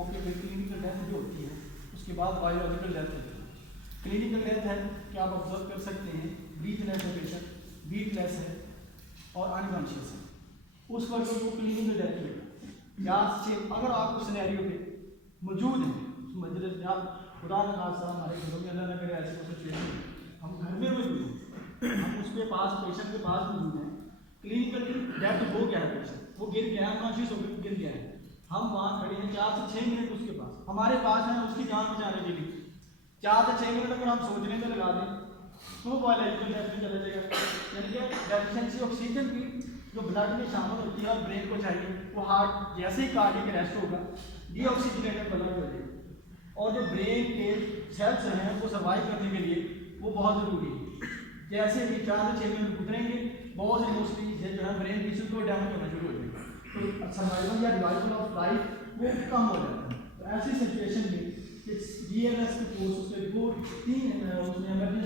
मौके पर clinical death जो होती है उसके बाद बायोलॉजिकल डेथ होती है। क्लिनिकल डेथ है कि आप ऑब्जर्व कर सकते हैं ब्रीथलेस है पेशेंट, ब्रीथलेस है और अनकॉन्शियस है, उस वक्त वो क्लिनिकल डेथ होगा। या से अगर आप उस सिनेरियो पे मौजूद हैं उस मजलिस में, आप खुदा न खासा हमारे घरों में अल्लाह न करे ऐसी कोई सिचुएशन, हम घर में मौजूद हैं, हम उसके पास पेशेंट के पास मौजूद हैं, क्लिनिकल डेथ हो गया है पेशेंट, वो गिर गया है, अनकॉन्शियस होकर गिर गया है, हम वहाँ खड़े हैं 4 से 6 मिनट उसके पास, हमारे पास है उसकी जान बचाने के लिए 4 से 6 मिनट अगर हम सोचने में लगा दें तो बायोलॉजिकल डेथ में चला जाएगा। यानी कि डेफिशिएंसी ऑक्सीजन की जो ब्लड में शामिल होती है और ब्रेन को चाहिए, वो हार्ट जैसे ही कार्डियक अरेस्ट होगा डीऑक्सीजनेटेड ब्लड हो जाएगा। और जो ब्रेन के सेल्स हैं वो सर्वाइव करने के लिए वो बहुत ज़रूरी है। जैसे भी 4 से 6 मिनट गुजरेंगे बहुत से मोस्टली जो है ब्रेन टिश्यू को डैमेज होना शुरू हो जाएगा, तो सर्वाइवल या रिवाइवल ऑफ लाइफ वो कम हो जाता है। तो ऐसी सिचुएशन में GLS की फोर्स उसके 3 उसमें